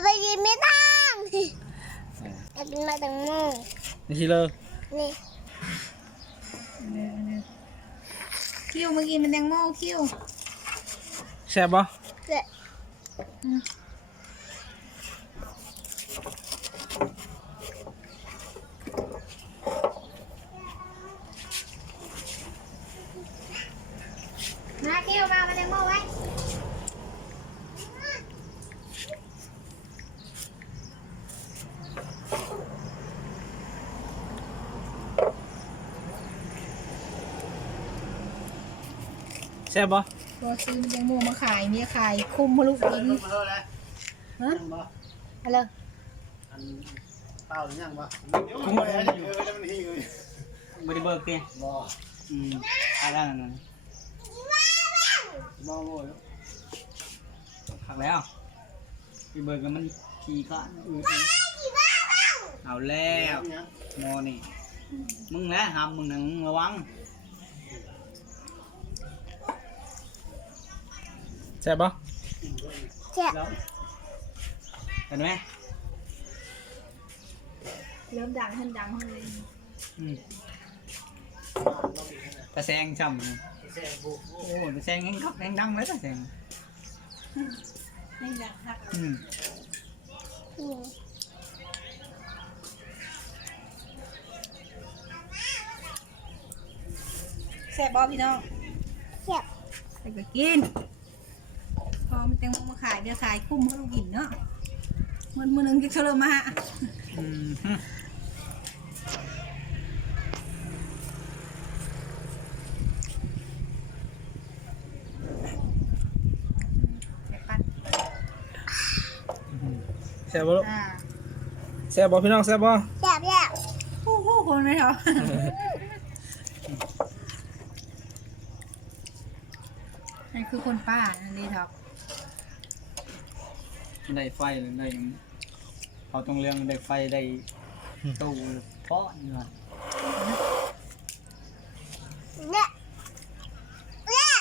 จะไปกินไม่ต้องจะกินมาตังโมนี่ทีเลยนี่คิวเมื่อกี้มันแตงโมคิวแซ่บบ่เกิดมาคิวมามาแตงโมไว้ แซ่บบ่ก็ซื้อแตงโมมาขายมีขายคุมมาลูกกินฮะอะไรเปล่าหรือยังวะคุ้มเออเออแล้วมันหิวบ่ได้เบิกเด้บ่อืมอะไรนั่นน่ะบ่บ่ผักแล้วพี่เบิกแล้วมันขี้ข้านอืดเอาแล้วมอนี่มึงแหละห้ามมึงนังระวัง แซ่บบ่เจ็บเห็นไหมเริ่มดังขึ้นดังขึ้นเลยอืมตะแซงช่ำเลยโอ้ตะแซงแห้งคักแห้งดังเลยตะแซงไม่ดังค่ะอืมอืมแซ่บบ่พี่น้องเจ็บไปก็กินพ อมันแตงโมมาขายเดี๋ยวขายคุ้มให้ลูกกินเนาะมันมือหนึงจะเฉลิมมาฮะอืมฮึแซ่บปัดแซ่บบ่ลูกอ่าแซ่บบ่พี่น้องแซ่บบ่เจ็บแล้วฮู้ฮู้คนไหมเหรอนั่นคือคนป้านั่นนี่ครับ ได้ไฟหรือได้หยังเขาต้องเรื่องได้ไฟได้ตู้เพาะนี่ว่ะเนี่ยเนี่ย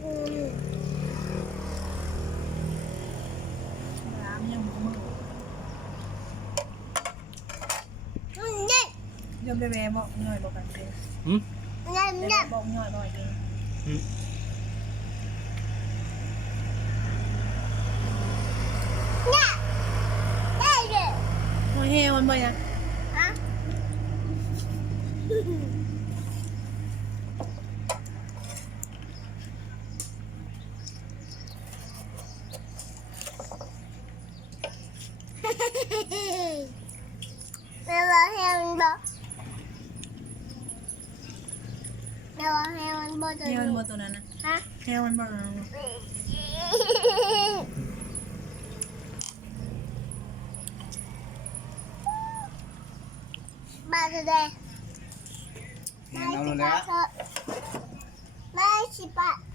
อืม ร้านยังมือ อืมเนี่ย ยมไปแวบอกหน่อยบอกกันเลยหืมเนี่ยเนี่ยบอกหน่อยหน่อยเองเนี่ยได้เลยโอ้ยเฮมันบ่อยนะฮะแม่บอกให้มันบอกแม่ บอกให้มันบอกตัวเ